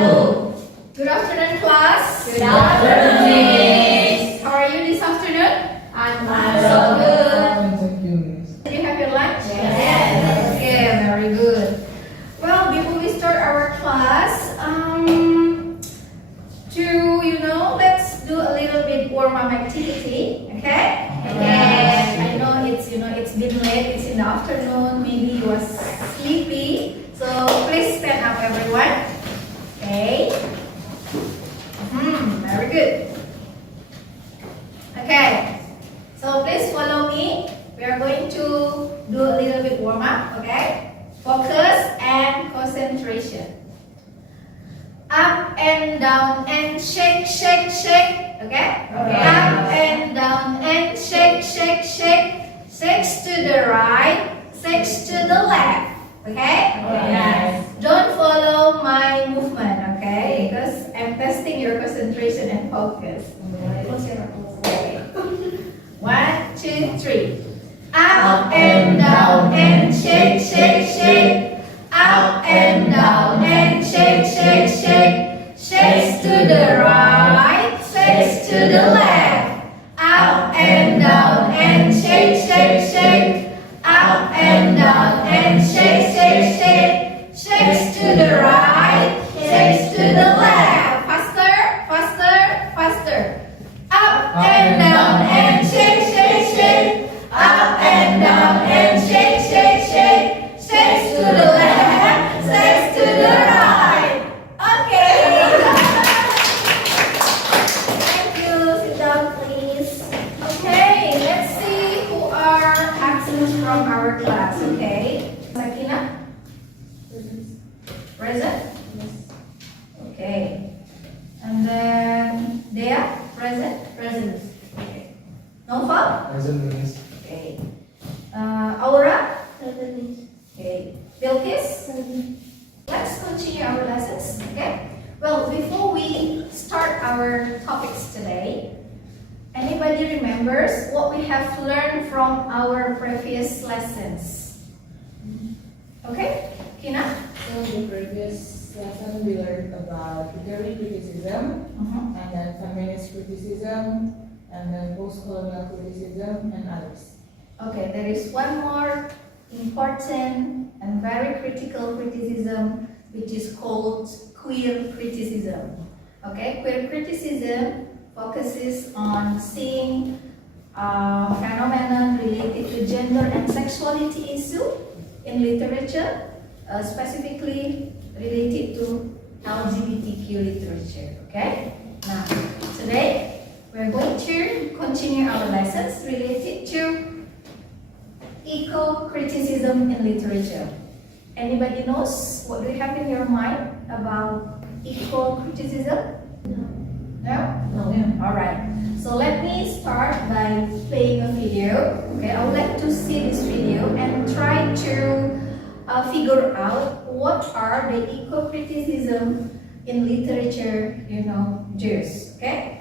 wabarakatuh. Good afternoon, class. Good afternoon, Miss. How are you this afternoon? I'm so good. Thank you, Miss. Did you have your lunch? Yes. Okay, very good. Well, before we start our class, let's do a little bit warm-up activity. Okay? Yes. And I know it's been late. It's in the afternoon. Maybe you are sleepy. So please stand up, everyone. Okay. Very good. Okay. So please follow me. We are going to do a little bit warm up. Okay. Focus and concentration. Up and down and shake, shake, shake. Okay. Up and down and shake, shake, shake. Shakes to the right, shakes to the left. Okay. Yes. Don't follow my movement, okay? Because I'm testing your concentration and focus. Close your eyes. 1, 2, 3. Up and down and shake, shake, shake. Up and down and shake, shake, shake. Shakes to the right, shakes to the left. Up and down and shake, shake, shake. Up and down and shake, shake, shake. Shakes to the right, shakes to the left. Faster, faster, faster. Up and down and shake, shake, shake. Up and down and shake, shake, shake. Shakes to the left, shakes to the right. Okay. Thank you. Sit down, please. Okay, let's see who are absent from our class. Okay. Sakina? Present? Yes. Okay. And then Dea? Present? Present. Okay. Nova? Present, Miss. Okay. Aura? Present. Okay. Bilkis? Present. Let's continue our lessons. Okay. Well, before we start our topics today, anybody remembers what we have learned from our previous lessons? Okay. Kina? So the previous lesson we learned about literary criticism, and then feminist criticism, and then post-colonial criticism, and others. Okay, there is one more important and very critical criticism which is called queer criticism. Okay, queer criticism focuses on seeing phenomena related to gender and sexuality issue in literature, specifically related to LGBTQ literature. Okay, now today we're going to continue our lessons related to eco-criticism in literature. Anybody knows what do you have in your mind about eco-criticism? No? No? Alright. So let me start by playing a video. Okay, I would like to see this video and try to figure out what are the eco-criticism in literature, does. Okay?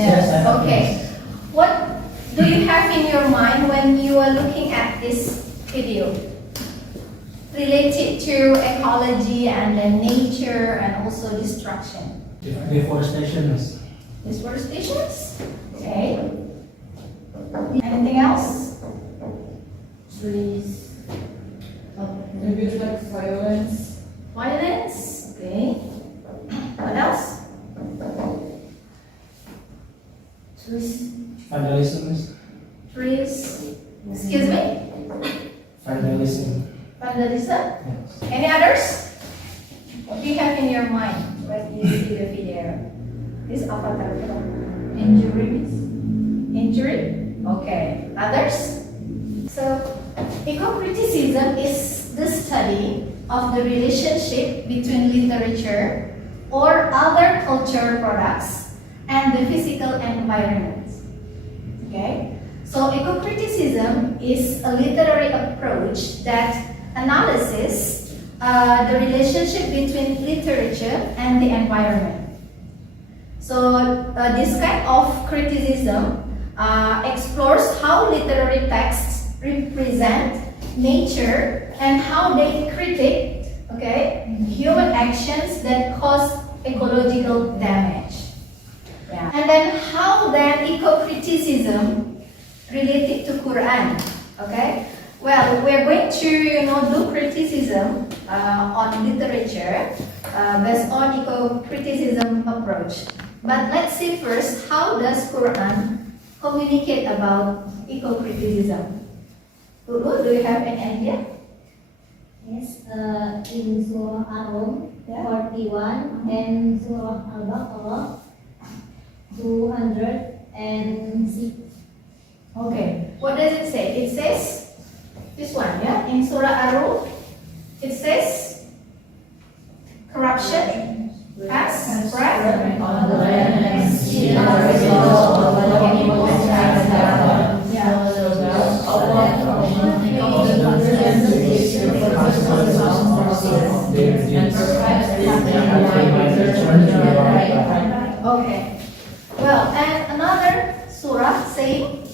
Yes. Okay. What do you have in your mind when you are looking at this video? Related to ecology and then nature and also destruction. Deforestation, Miss. Deforestations? Okay. Anything else? Trees. Oh, Maybe it's like violence. violence? Okay. What else? Trees. Vandalism, Miss. Trees. Excuse me? Vandalism. Vandalism? Yes. Any others? What do you have in your mind when you see the video? This avatar film. Injuries? Injury? Okay. Others? So, eco-criticism is the study of the relationship between literature or other cultural products and the physical environment. Okay? So, eco-criticism is a literary approach that analyzes the relationship between literature and the environment. So this kind of criticism explores how literary texts represent nature and how they critique, okay, human actions that cause ecological damage. Yeah. And then how then eco-criticism related to Quran, okay? Well, we're going to do criticism on literature based on eco-criticism approach. But let's see first, how does Quran communicate about eco-criticism? Lulu, do you have any idea? Yes, in Surah Ar-Rum Yeah. 41 and Surah Al-Baqarah 206. Okay, what does it say? It says this one, yeah? In Surah Ar-Rum, it says corruption has spread On the land and sea, Okay. Well, and another surah saying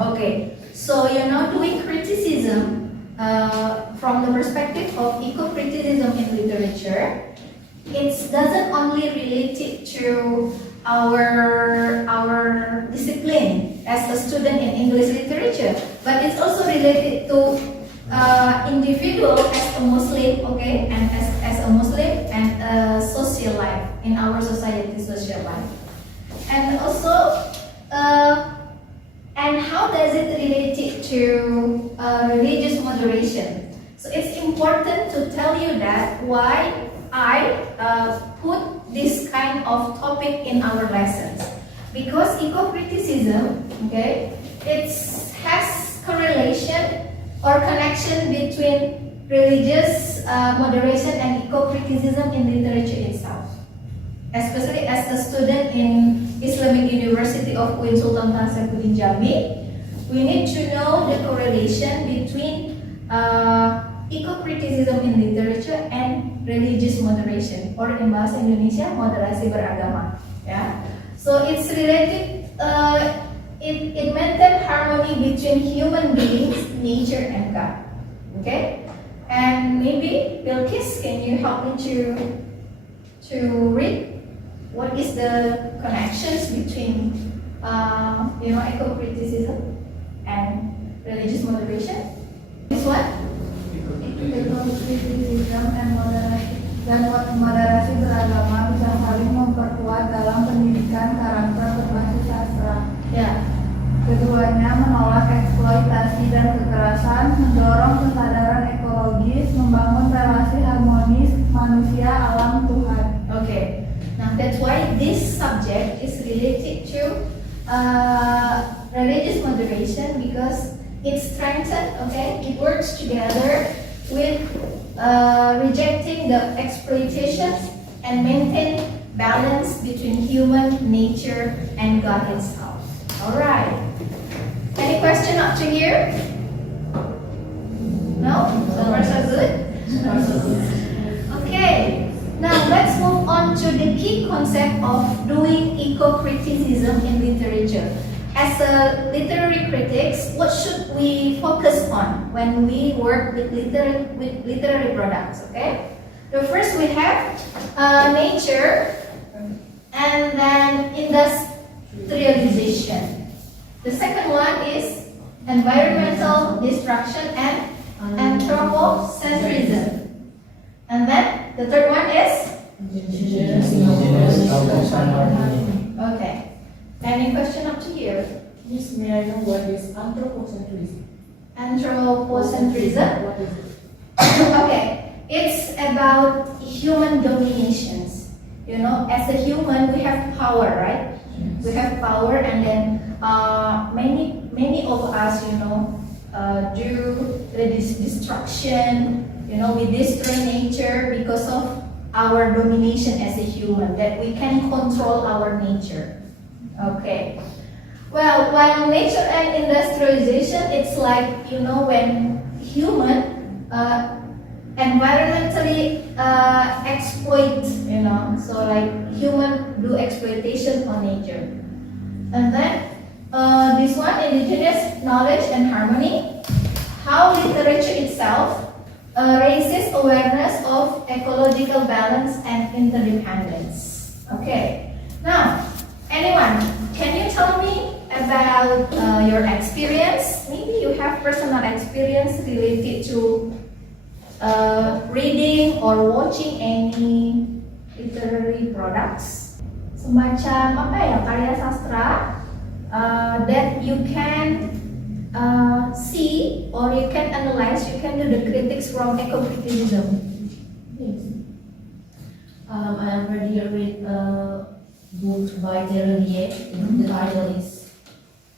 okay. So doing criticism from the perspective of eco-criticism in literature, it doesn't only relate it to our discipline as a student in English literature, but it's also related to individual as a Muslim, okay, and as a Muslim and social life in our society, social life, and also and how does it relate it to religious moderation? So it's important to tell you that why I put this kind of topic in our lessons, because eco-criticism, okay, it has correlation or connection between religious moderation and eco-criticism in literature itself. Especially as a student in Islamic University of Queen Sulthan Saifussin Jambi, we need to know the correlation between eco-criticism in literature and religious moderation, or in bahasa Indonesia moderasi beragama. Yeah, so it's related. It maintains harmony between human beings, nature, and God. Okay, and maybe Bilkis, can you help me to read what is the connections between eco-criticism and religious moderation? This one. Eco-criticism dan moderasi beragama bisa saling memperkuat dalam pendidikan karakter berbasis sastra. Ya. Keduanya menolak eksploitasi dan kekerasan, mendorong kesadaran ekologis, membangun relasi harmonis manusia, alam, Tuhan. Okay. Now that's why this subject is related to religious moderation, because it strengthens, okay, it works together with rejecting the exploitation and maintain balance between human nature and God itself. All right. Any question up to here? No? So far so good? Okay. Now let's move on to the key concept of doing eco-criticism in literature. As a literary critics, what should we focus on when we work with literary products? Okay. The first we have nature, and then industrialization. The second one is environmental destruction and anthropocentrism. And then the third one is okay. Any question up to here? Yes, may I know what is anthropocentrism? Anthropocentrism. What is it? Okay, it's about human dominations. As a human, we have power, right? Yes. We have power, and then many of us, do this destruction. We destroy nature because of our domination as a human, that we can control our nature. Okay. Well, while nature and industrialization, it's like, you know, when human environmentally exploit, you know, so like human do exploitation on nature. And then this one, indigenous knowledge and harmony, how literature itself raises awareness of ecological balance and interdependence. Okay, now, anyone, can you tell me about your experience? Maybe you have personal experience related to reading or watching any literary products, semacam apa ya, karya sastra that you can see or you can analyze, you can do the critics from eco-criticism. Yes. I already read a book by Tira. The title is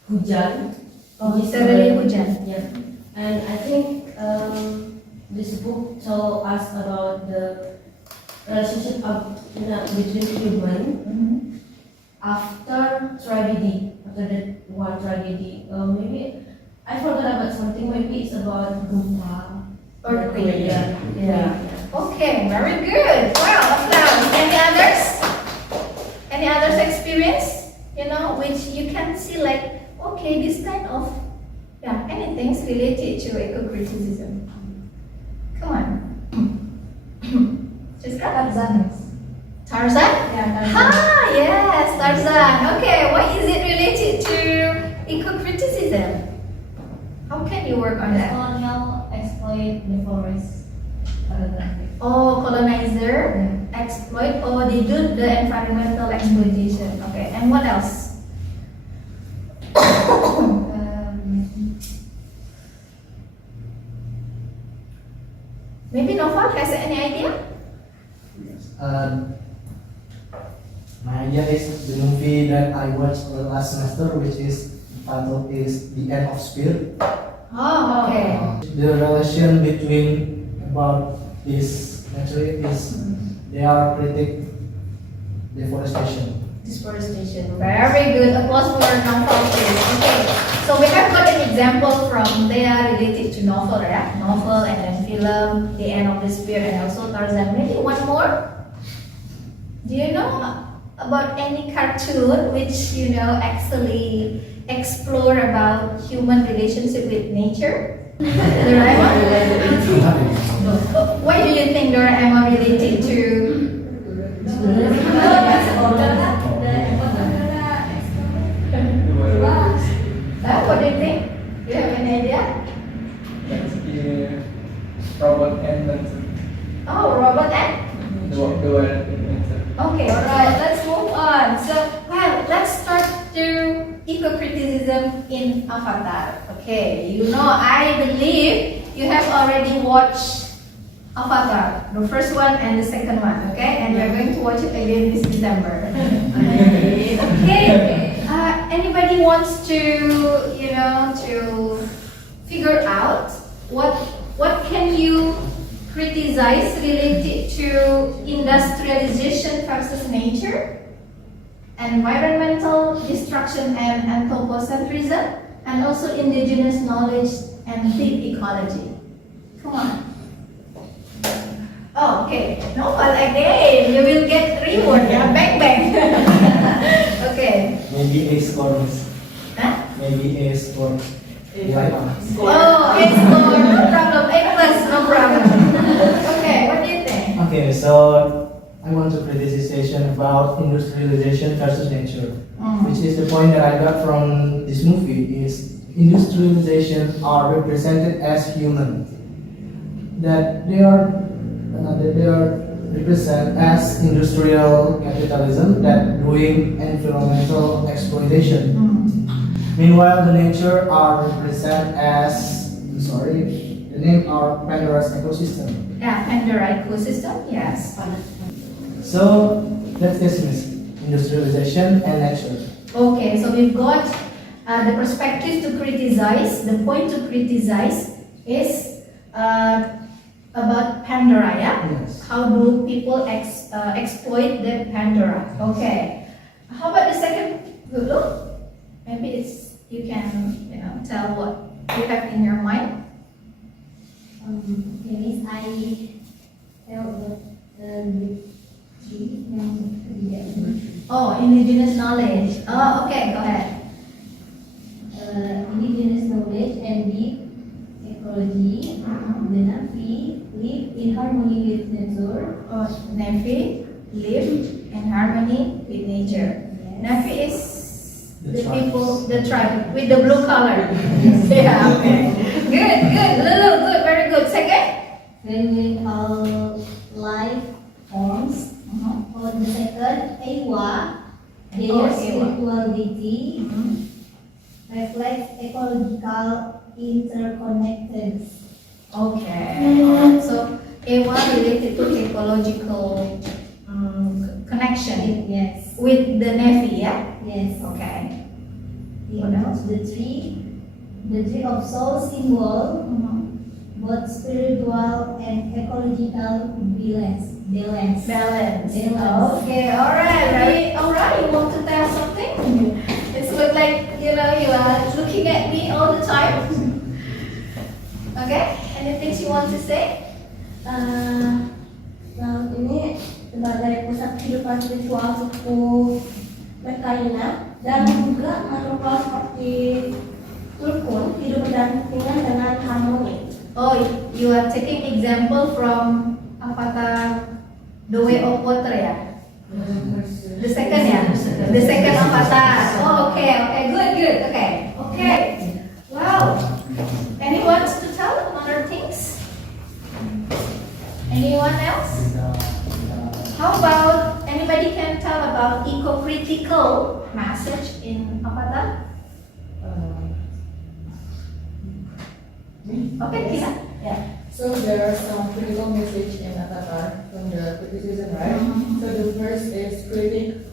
Hujan. Literary Hujan. Yeah. And I think this book told us about the relationship between human after tragedy, after that one tragedy. Maybe I forgot about something. Maybe it's about gempa. Earthquake. Yeah. Okay, very good. Well, applause. Any others? Any others experience? You know, which you can see like, okay, this kind of, yeah, anything's related to eco-criticism. Come on. Jiska? Tarzan. Tarzan? Yeah, Tarzan. Ah, yes, Tarzan. Okay, why is it related to eco-criticism? How can you work on that? Colonial exploit the forest. Oh, colonizer exploit. Oh, they do the environmental exploitation. Okay, and what else? Maybe Noval has any idea? My idea is the movie that I watched last semester, which is titled is The End of Spirit. Oh, okay. The relation between about this nature is they are critic deforestation. Deforestation. Very good. Applause for Noval, please. Okay, so we have got an example from there related to novel, right? Novel and then film, The End of the Spirit, and also Tarzan. Maybe one more? Do you know about any cartoon which, you know, actually explore about human relationship with nature? Doraemon? Why do you think Doraemon related to? What do you think? Do you have any idea? That's the robot and dancer. Oh, robot and? The one dancer. Okay, alright, let's move on. So, well, let's start to eco-criticism in Avatar. Okay, you know, I believe you have already watched Avatar, the first one and the second one, okay? And we're going to watch it again this December. Okay. Anybody wants to, you know, to figure out what can you criticize related to industrialization versus nature, environmental destruction and anthropocentrism, and also indigenous knowledge and deep ecology? Come on. Oh, okay. No, but again, you will get reward. Yeah, bang bang. Okay. Maybe A scores. Huh? Maybe A scores. Yeah. Oh, A score. No problem. A plus, no problem. Okay, what do you think? Okay, so I want to criticization about industrialization versus nature, which is the point that I got from this movie is industrialization are represented as human, that they are represented as industrial capitalism that doing environmental exploitation. Meanwhile, the nature are represented as the name are Pandora's ecosystem. Yeah, Pandora ecosystem. Yes. So let's dismiss industrialization and nature. Okay, so we've got the perspective to criticize. The point to criticize is about Pandora, yeah? Yes. How do people exploit the Pandora? Okay. How about the second guru? Maybe it's you can tell what you have in your mind. Okay, Miss, I tell the tree yang Oh, indigenous knowledge. Oh, okay. Go ahead. indigenous knowledge and deep ecology. The Nafi live in harmony with nature. Oh, Nafi live in harmony with nature. Nafi is The the tribes. people, the tribe with the blue color. Yeah. Okay. Good. Good. Lulu. Good. Very good. Second. When we all life forms. For the second, Ewa, their Oh, Ewa. spirituality reflects ecological interconnectedness. Okay. Alright. So Ewa related to ecological connection Yes, with the Nafi, yeah. yes. Okay. What else? The tree of soul symbol both spiritual and ecological balance. Balance. Balance. Okay. Alright. Very. Alright. You want to tell something? It's look like you are looking at me all the time. Okay. Anything you want to say? Laut ini sebagai pusat kehidupan spiritual suku Mekaina dan juga makhluk seperti Sulthan hidup berdampingan dengan harmoni. Oh, you are taking example from Avatar The Way of Water, ya? The second, ya? The second Avatar. Oh, okay, okay, good, okay. Wow. Anyone to tell other things? Anyone else? How about anybody can tell about eco-critical message in Avatar? Okay, Tira. Yeah. So there are some critical message in Avatar from the criticism, right? So the first is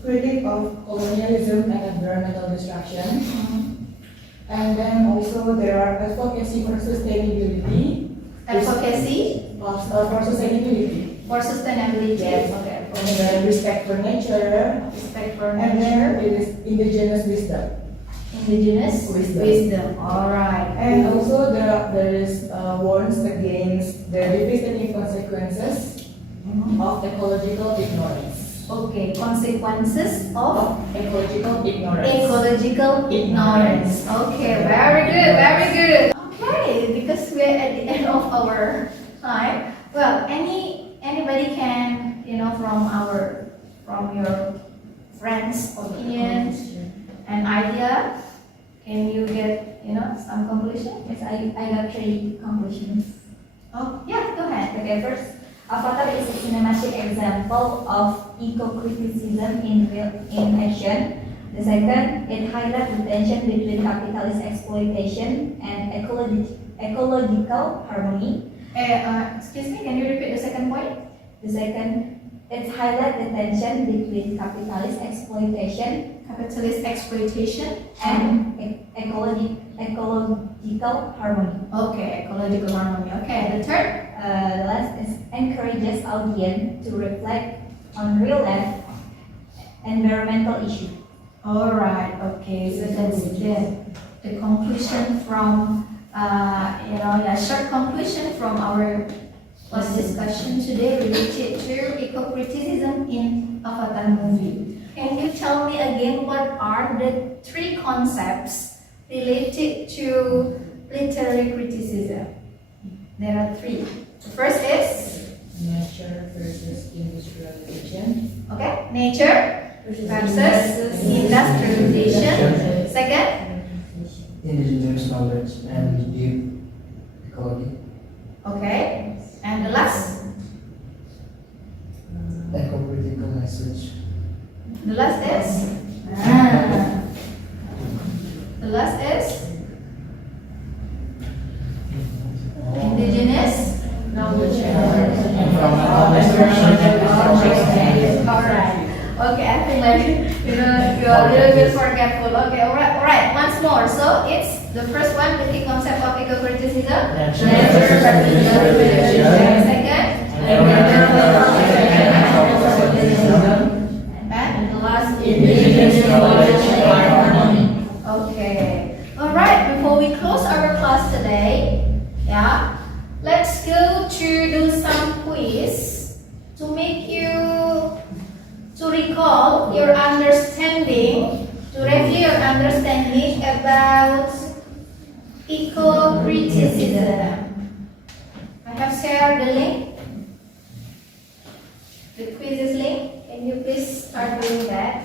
critic of colonialism and environmental destruction. And then also there are advocacy for sustainability. Advocacy For sustainability. for sustainability. Yes. Okay. And then respect for nature. Respect for And then nature. it is indigenous wisdom. Indigenous Wisdom. All right. And also there is warns against the devastating consequences of ecological ignorance. Okay. Consequences of Ecological ignorance. ecological ignorance. Okay. Very good. Very good. Okay. Because we're at the end of our time. Well, anybody can from your friends' opinions and idea. Can you get some conclusion? Yes, I got 3 conclusions. Oh, yeah. Go ahead. Okay, first, Avatar is a cinematic example of eco-criticism in action. The second, it highlights the tension between capitalist exploitation and ecological harmony. Excuse me. Can you repeat the second point? The second, it highlights the tension between capitalist exploitation Capitalist exploitation and ecological harmony. Okay, ecological harmony. Okay, the third. The last is encourages audience to reflect on real life environmental issue. All right. Okay, so that's the conclusion from short conclusion from our last discussion today related to eco-criticism in Avatar movie. Can you tell me again what are the 3 concepts related to literary criticism? There are 3. The first is Nature versus industrialization. okay, nature versus industrialization. Second, Indigenous knowledge and deep ecology. okay, and the last, Eco-critical message. the last is the last is indigenous knowledge. Alright. Okay, I think like you are a little bit forgetful. Okay, alright, once more. So it's The first one, the key concept of eco-criticism. Action Second, and the last, okay. Alright, before we close our class today, yeah, let's go to do some quiz to make you to recall your understanding, to review your understanding about eco-criticism. I have shared the link, the quizzes link. Can you please start doing that?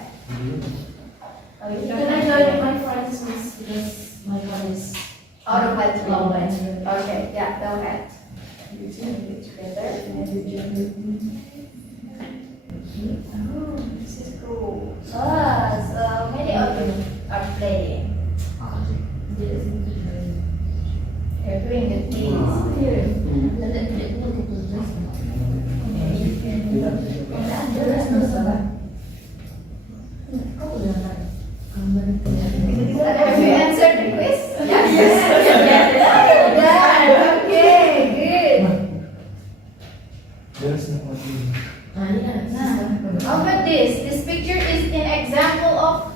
Oh, you don't Can I have join to. my friends because my one is Out of my Okay, yeah, go ahead. You two do it together. Oh, this is cool. So many of you are playing. You're doing the things. Have you answered the quiz? Yes. Okay, good. There's no one. How about this? This picture is an example of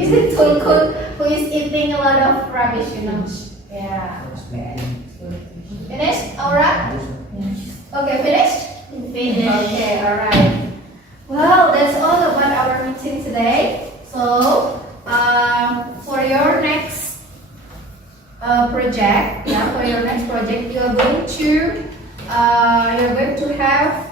Is it Tulkul who is eating a lot of rubbish, you know? Yeah. Okay. Finished, Aura? Okay, finished? Finished. Okay, alright. Well, that's all about our meeting today. So, for your next project, you are going to have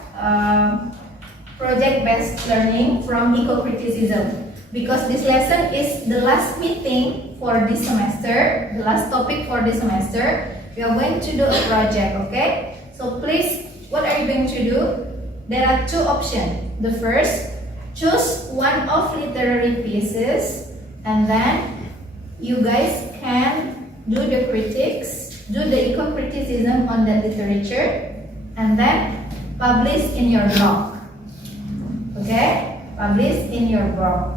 project-based learning from eco-criticism. Because this lesson is the last meeting for this semester, the last topic for this semester. We are going to do a project, okay? So please, what are you going to do? There are two options. The first, choose one of literary pieces, and then you guys can do the critics, do the eco-criticism on that literature, and then publish in your blog. Okay? Publish in your blog.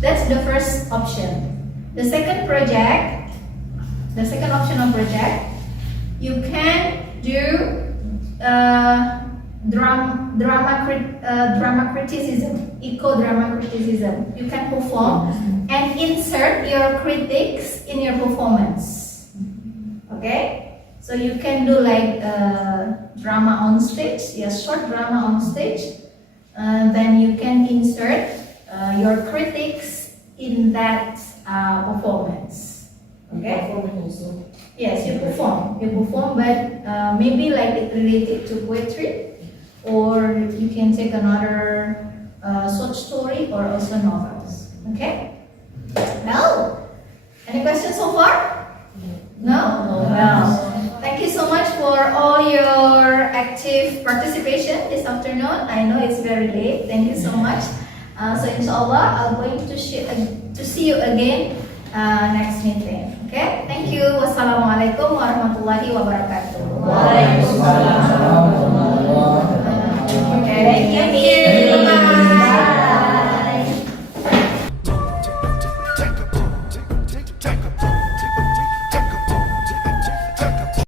That's the first option. The second option of project, you can do drama criticism, eco-drama criticism. You can perform and insert your critics in your performance. Okay? So you can do like drama on stage, short drama on stage. Then you can insert your critics in that performance. Okay? Yes, you perform, but maybe like it related to poetry, or you can take another short story or also novels. Okay? No? Any questions so far? No? No. Thank you so much for all your active participation this afternoon. I know it's very late. Thank you so much. So inshallah, I'm going to see you again next meeting. Okay? Thank you. Wassalamualaikum warahmatullahi wabarakatuh. Waalaikumsalam.